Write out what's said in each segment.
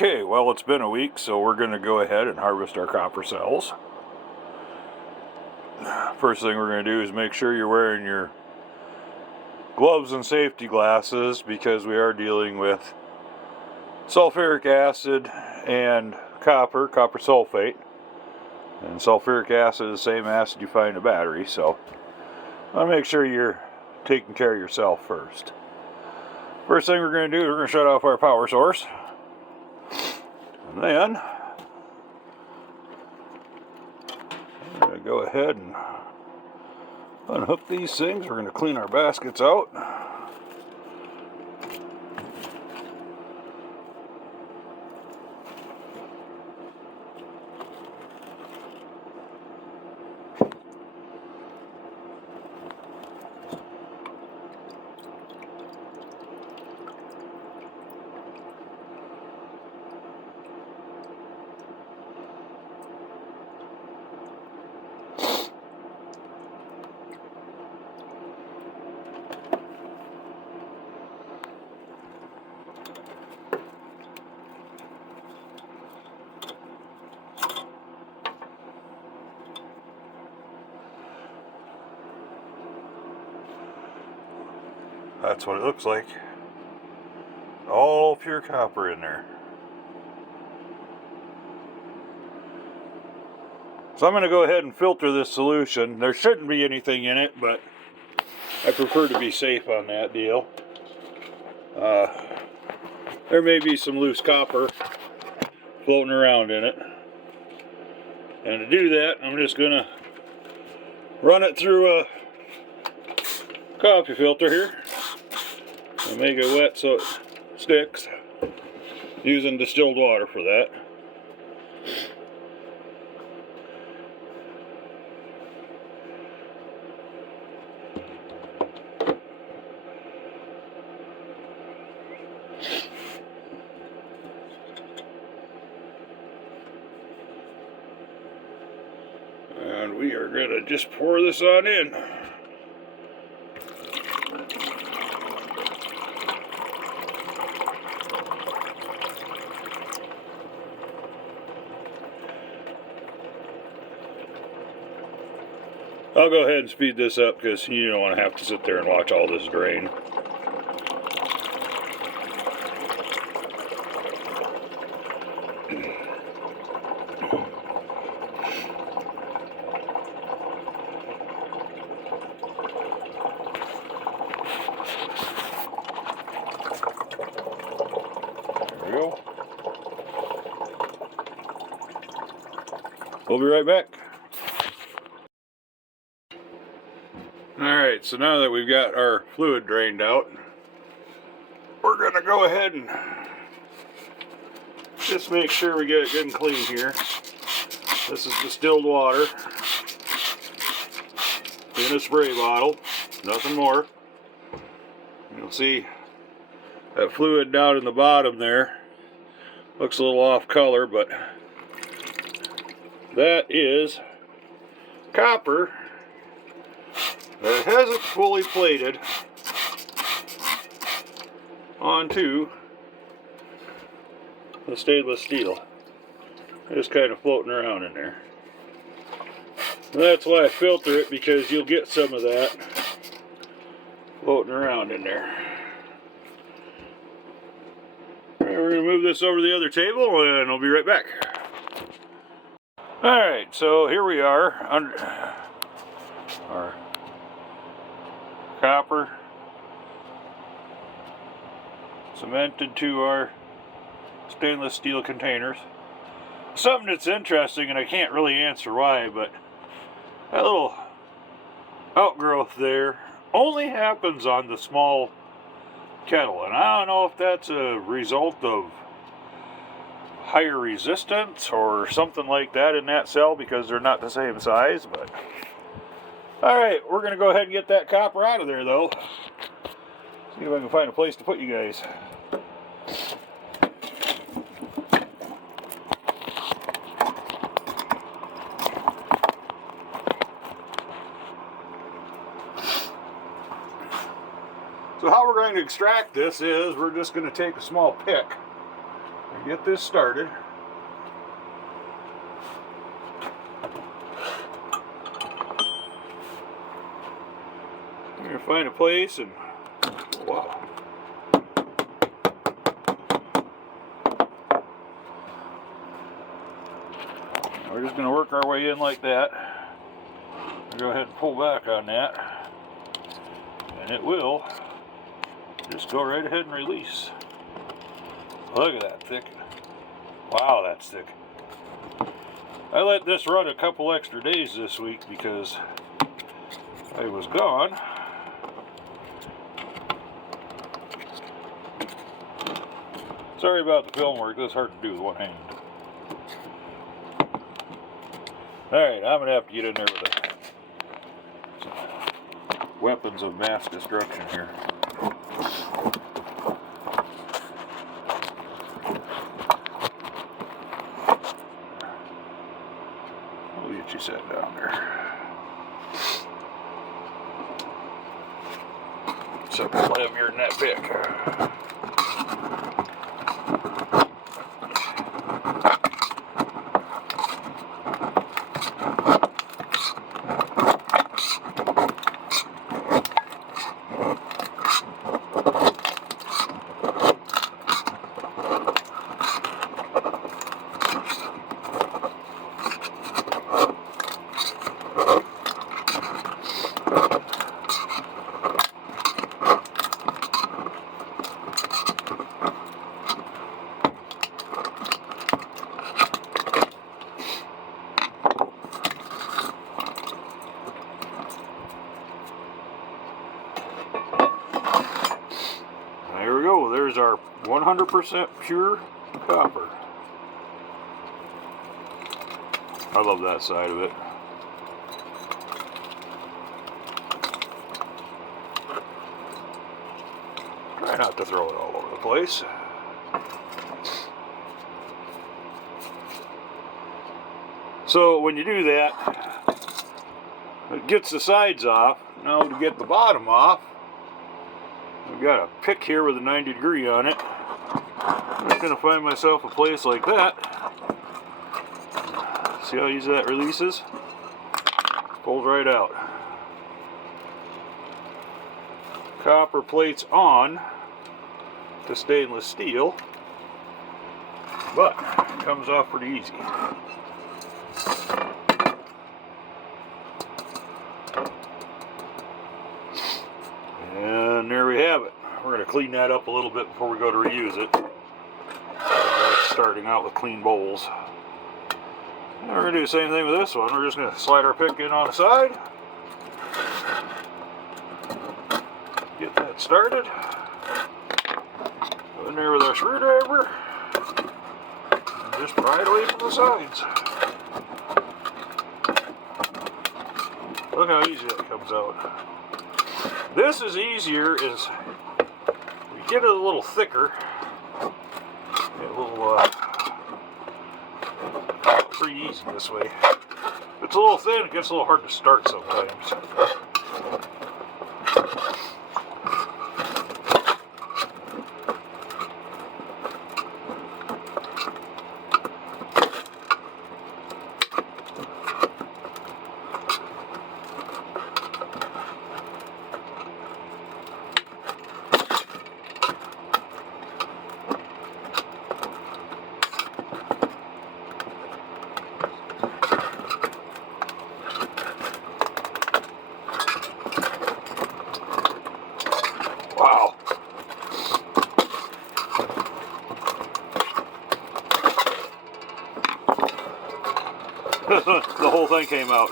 Okay, well, it's been a week, so we're going to go ahead and harvest our copper cells. First thing we're going to do is make sure you're wearing your gloves and safety glasses, because we are dealing with sulfuric acid and copper sulfate. And sulfuric acid is the same acid you find in a battery, so I'll make sure you're taking care of yourself first. First thing we're going to do is we're going to shut off our power source. And then we're going to go ahead and unhook these things. We're going to clean our baskets out. That's what it looks like. All pure copper in there. So I'm going to go ahead and filter this solution. There shouldn't be anything in it, but I prefer to be safe on that deal. There may be some loose copper floating around in it. And to do that, I'm just going to run it through a coffee filter here. And make it wet so it sticks, using distilled water for that. And we are going to just pour this on in. I'll go ahead and speed this up because you don't want to have to sit there and watch all this drain. There we go. We'll be right back. Alright, so now that we've got our fluid drained out, we're going to go ahead and just make sure we get it good and clean here. This is distilled water in a spray bottle, nothing more. You'll see that fluid down in the bottom there looks a little off color, but that is copper that hasn't fully plated onto the stainless steel. Just kind of floating around in there. And that's why I filter it, because you'll get some of that floating around in there. Alright, we're going to move this over to the other table and I'll be right back. Alright, so here we are under our copper cemented to our stainless steel containers. Something that's interesting, and I can't really answer why, but that little outgrowth there only happens on the small kettle, and I don't know if that's a result of higher resistance or something like that in that cell, because they're not the same size. But alright, we're going to go ahead and get that copper out of there, though. See if I can find a place to put you guys. So how we're going to extract this is we're just going to take a small pick and get this started. I'm going to find a place and, wow. We're just going to work our way in like that. I'll go ahead and pull back on that. And it will just go right ahead and release. Look at that thick. Wow, that's thick. I let this run a couple extra days this week because I was gone. Sorry about the film work, that's hard to do with one hand. Alright, I'm going to have to get in there with some weapons of mass destruction here. We'll get you set down there. Something heavier than that pick. There we go, there's our 100% pure copper. I love that side of it. Try not to throw it all over the place. So when you do that, it gets the sides off. Now to get the bottom off, I've got a pick here with a 90-degree on it. I'm just going to find myself a place like that. See how easy that releases? Pulls right out. Copper plates on to stainless steel, but it comes off pretty easy. And there we have it. We're going to clean that up a little bit before we go to reuse it. Starting out with clean bowls. And we're going to do the same thing with this one. We're just going to slide our pick in on the side. Get that started. Go in there with our screwdriver. And just pry it away from the sides. Look how easy that comes out. This is easier as we get it a little thicker. A little, pretty easy this way. If it's a little thin, it gets a little hard to start sometimes. Wow. The whole thing came out.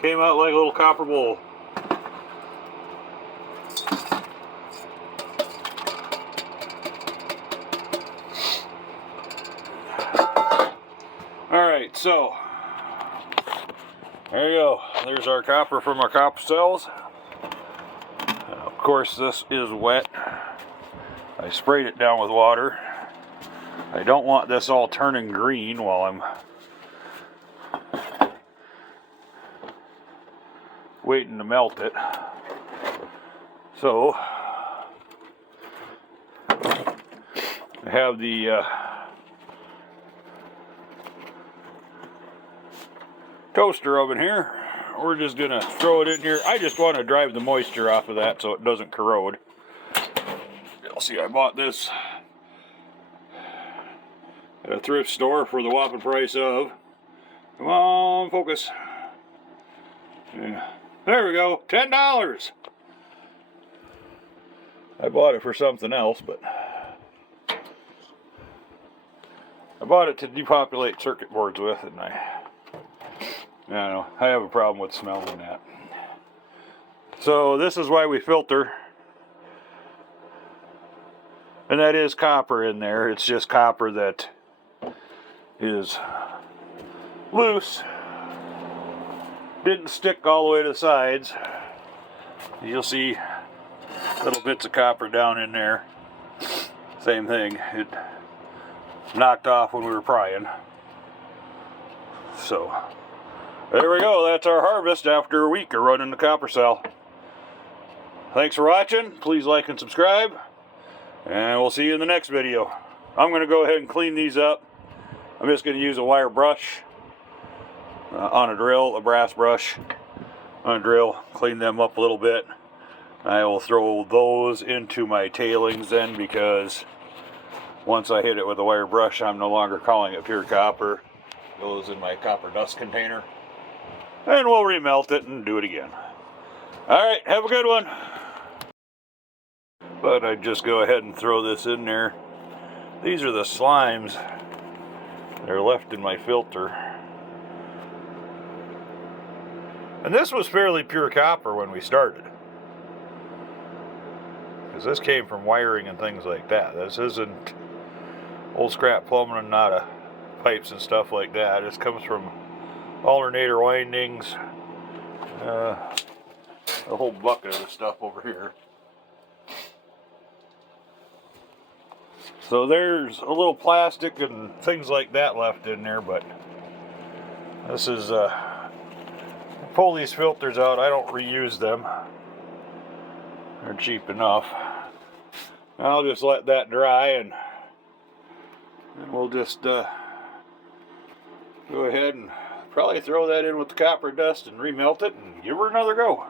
Came out like a little copper bowl. Alright, so there you go. There's our copper from our copper cells. Of course, this is wet. I sprayed it down with water. I don't want this all turning green while I'm waiting to melt it. So I have the toaster oven here. We're just gonna throw it in here. I just want to drive the moisture off of that so it doesn't corrode. You'll see I bought this at a thrift store for the whopping price of, come on, focus. Yeah. There we go, $10. I bought it for something else, but I bought it to depopulate circuit boards with, and I don't know, I have a problem with smelling that. So this is why we filter. And that is copper in there. It's just copper that is loose. Didn't stick all the way to the sides. You'll see little bits of copper down in there. Same thing. It knocked off when we were prying. So there we go. That's our harvest after a week of running the copper cell. Thanks for watching. Please like and subscribe. And we'll see you in the next video. I'm going to go ahead and clean these up. I'm just going to use a wire brush on a drill, a brass brush on a drill. Clean them up a little bit. I will throw those into my tailings then, because once I hit it with a wire brush, I'm no longer calling it pure copper. It goes in my copper dust container. And we'll remelt it and do it again. Alright, have a good one. But I'd just go ahead and throw this in there. These are the slimes that are left in my filter. And this was fairly pure copper when we started, because this came from wiring and things like that. This isn't old scrap plumbing and not a pipes and stuff like that. This comes from alternator windings, a whole bucket of this stuff over here. So there's a little plastic and things like that left in there, but this is, pull these filters out. I don't reuse them. They're cheap enough. I'll just let that dry, and we'll just go ahead and probably throw that in with the copper dust and remelt it and give her another go.